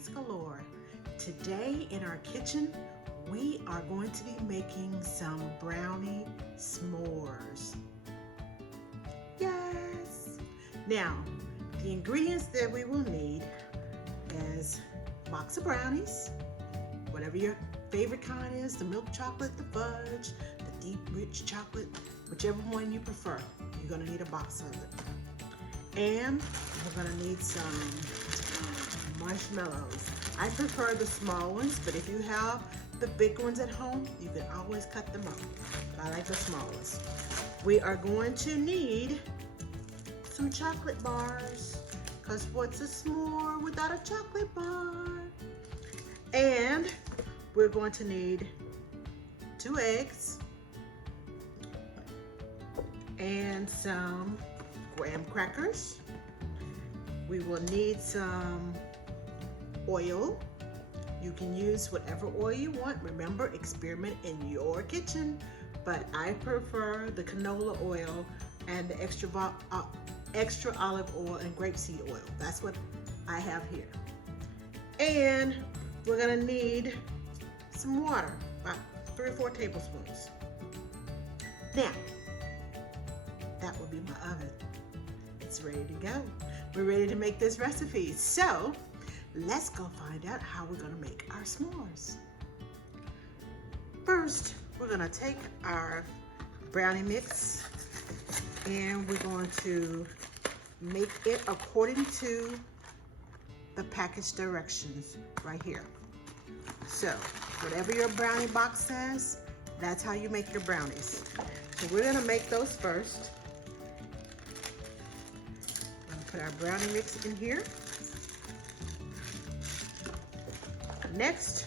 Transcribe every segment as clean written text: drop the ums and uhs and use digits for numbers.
Recipes Galore. Today in our kitchen, we are going to be making some brownie s'mores. Yes! Now, the ingredients that we will need is a box of brownies, whatever your favorite kind is, the milk chocolate, the fudge, the deep rich chocolate, whichever one you prefer. You're gonna need a box of it. And we're gonna need some marshmallows. I prefer the small ones, but if you have the big ones at home, you can always cut them up. But I like the small ones. We are going to need some chocolate bars, because what's a s'more without a chocolate bar? And we're going to need 2 eggs and some graham crackers. We will need some oil. You can use whatever oil you want. Remember, experiment in your kitchen, but I prefer the canola oil and the extra olive oil and grapeseed oil. That's what I have here. And we're gonna need some water, about 3 or 4 tablespoons. Now, that will be my oven. It's ready to go. We're ready to make this recipe. So, let's go find out how we're gonna make our s'mores. First, we're gonna take our brownie mix and we're going to make it according to the package directions right here. So, whatever your brownie box says, that's how you make your brownies. So we're gonna make those first. I'm gonna put our brownie mix in here. Next,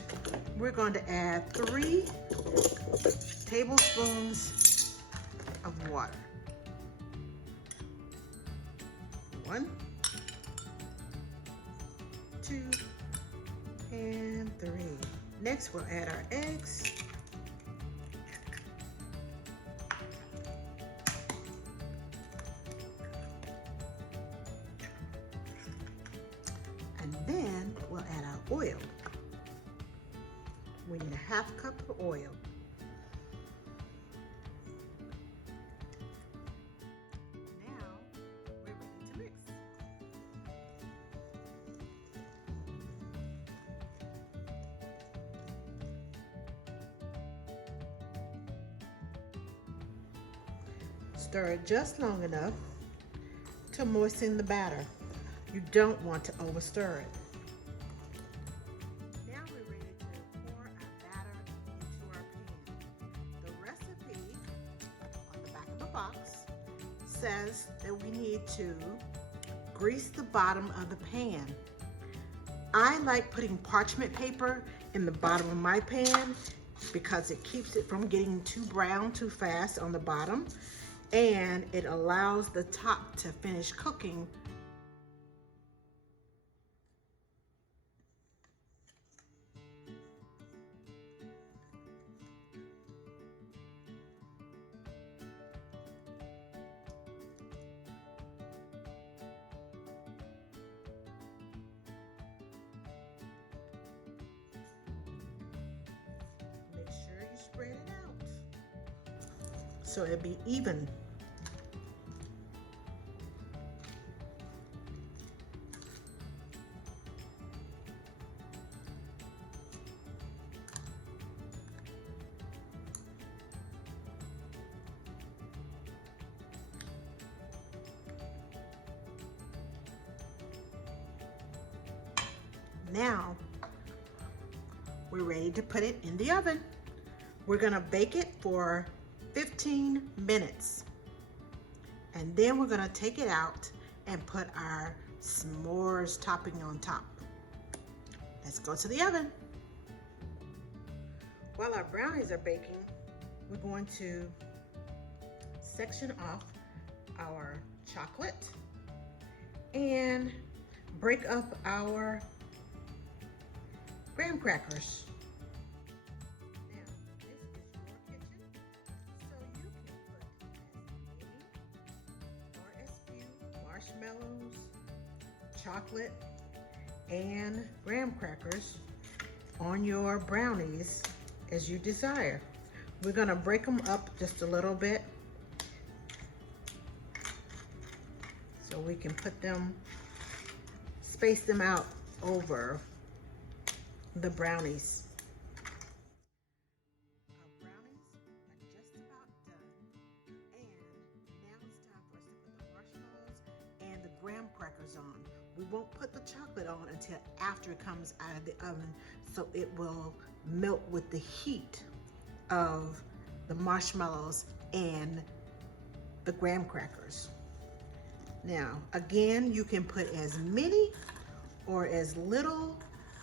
we're going to add 3 tablespoons of water. 1, 2, and 3. Next, we'll add our eggs. And then we'll add our oil. We need a 1/2 cup of oil. Now we're ready to mix. Stir it just long enough to moisten the batter. You don't want to overstir it. Box says that we need to grease the bottom of the pan. I like putting parchment paper in the bottom of my pan because it keeps it from getting too brown too fast on the bottom, and it allows the top to finish cooking. Spread it out so it'll be even. Now we're ready to put it in the oven. We're gonna bake it for 15 minutes. And then we're gonna take it out and put our s'mores topping on top. Let's go to the oven. While our brownies are baking, we're going to section off our chocolate and break up our graham crackers. marshmallows, chocolate, and graham crackers on your brownies as you desire. We're gonna break them up just a little bit so we can put them, space them out over the brownies. Our brownies are just about done, and now it's time for us to put the marshmallows and the graham crackers on. We won't put the chocolate on until after it comes out of the oven, so it will melt with the heat of the marshmallows and the graham crackers. Now, again, you can put as many or as little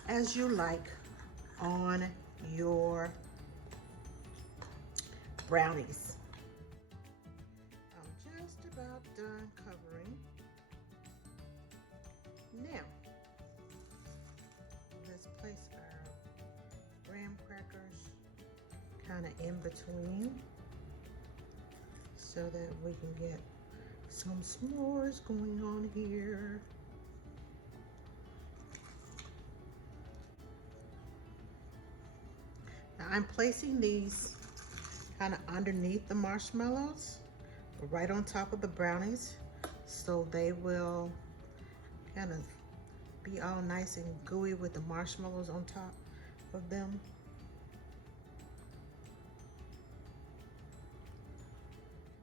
as you like on your brownies. I'm just about done covering. Now, let's place our graham crackers kind of in between so that we can get some s'mores going on here. Now I'm placing these kind of underneath the marshmallows, right on top of the brownies, so they will kind of be all nice and gooey with the marshmallows on top of them.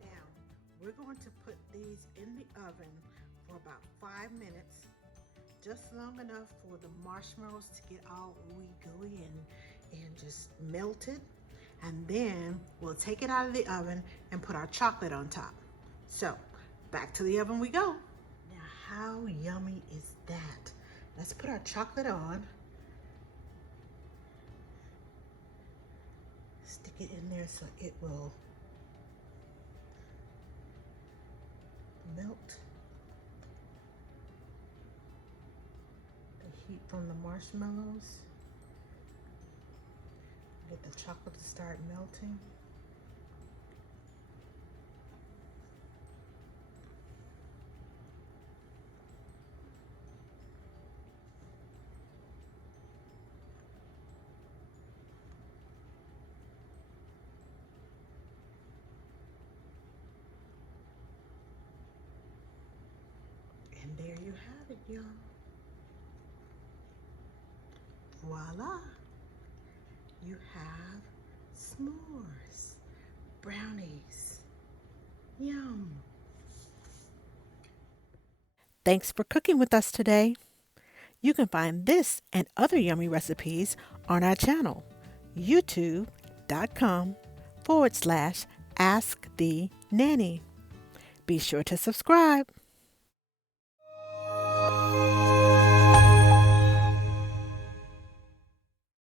Now, we're going to put these in the oven for about 5 minutes, just long enough for the marshmallows to get all ooey gooey and just melted. And then we'll take it out of the oven and put our chocolate on top. So, back to the oven we go. Now, how yummy is that? Let's put our chocolate on. Stick it in there so it will melt the heat from the marshmallows. Get the chocolate to start melting. And there you have it, y'all. Voila! You have s'mores, brownies. Yum! Thanks for cooking with us today. You can find this and other yummy recipes on our channel, youtube.com/Ask the Nanny. Be sure to subscribe.